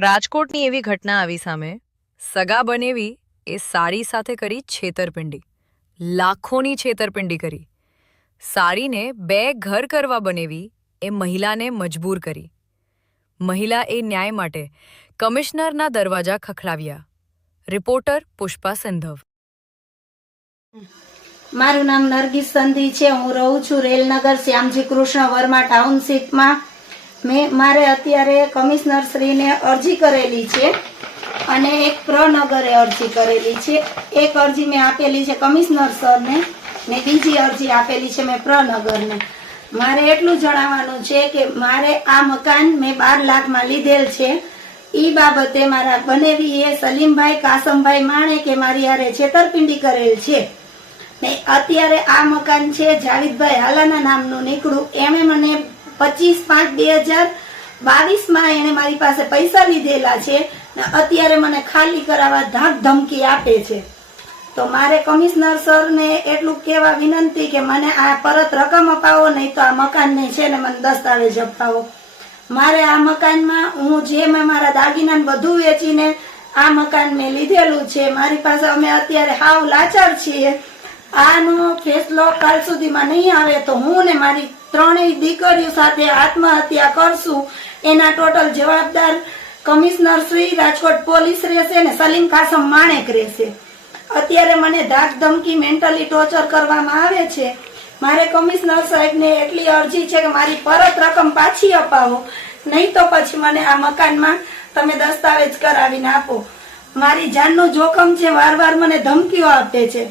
રાજકોટની એવી ઘટના આવી સામે સગા બનેવી એ સારી સાથે કરી છેતરપિંડી. લાખોની છેતરપિંડી કરી. સારીને બે ઘર કરવા બનેવી એ મહિલાને મજબૂર કરી. મહિલા એ ન્યાય માટે કમિશનરના દરવાજા ખખડાવ્યા. રિપોર્ટર પુષ્પા સંધવ. મારું નામ નરગીસ સંધી છે. હું રહું છું રેલનગર શ્યામજી કૃષ્ણ વર્મા ટાઉનશીપમાં. મેં, મારે અત્યારે કમિશનર શ્રીને અરજી કરેલી છે અને એક પ્રનગરે અરજી કરેલી છે. એક અરજી મેં આપેલી છે કમિશનર સરને, ને બીજી અરજી આપેલી છે મેં પ્રનગરને. મારે એટલું જણાવવાનું છે કે મારે આ મકાન મેં બાર લાખમાં લીધેલ છે. ઈ બાબતે મારા બનેવી એ સલીમભાઈ કાસમભાઈ માણે કે મારી હારે છેતરપિંડી કરેલ છે. ને અત્યારે આ મકાન છે જાવિદભાઈ હાલાના નામનું નીકળું. એણે મને પચીસ પાંચ બે હજાર બાવીસમાં એણે મારી પાસે પૈસા લીધેલા છે ને અત્યારે મને ખાલી કરાવવા ધાક ધમકી આપે છે. તો મારે કમિશનર સરને એટલું કહેવા વિનંતી કે મને આ પરત રકમ અપાવો, નહીં તો આ મકાનને છે ને મને દસ્તાવેજ અપાવો. મારે આ મકાનમાં હું જે મેં મારા દાગીના બધું વેચીને આ મકાન મેં લીધેલું છે, મારી પાસે અમે અત્યારે હાવ લાચાર છીએ. આનો ફેસલો કાલ સુધીમાં નહીં આવે તો હું ને મારી ત્રણેય દીકરીઓ સાથે આત્મહત્યા કરશું. એના ટોટલ જવાબદાર કમિશનર શ્રી રાજકોટ પોલીસ રહેશે ને સલીમ કાસમ માણેક રહેશે. અત્યારે મને ધાક ધમકી મેન્ટલી ટોર્ચર કરવામાં આવે છે. મારે કમિશનર સાહેબને એટલી અરજી છે કે મારી પરત રકમ પાછી અપાવો. નહીં તો પછી મને આ મકાનમાં તમે દસ્તાવેજ કરાવીને આપો. મારી જાનનું જોખમ છે વાર વાર મને ધમકીઓ આપે છે.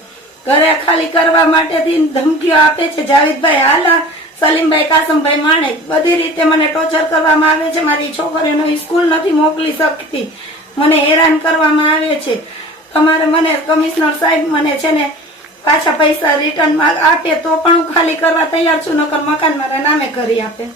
ઘરે ખાલી કરવા માટેથી ધમકીઓ આપે છે. જાવેદભાઈ, હાલા. સલીમભાઈ કાસમભાઈ માણેક બધી રીતે મને ટોર્ચર કરવામાં આવે છે. મારી છોકરીનો સ્કૂલ નથી મોકલી શકતી. મને હેરાન કરવામાં આવે છે. તમારે મને કમિશનર સાહેબ મને છે ને પાછા પૈસા રિટર્ન આપે તો પણ હું ખાલી કરવા તૈયાર છું, નકર મકાન મારા નામે કરી આપે.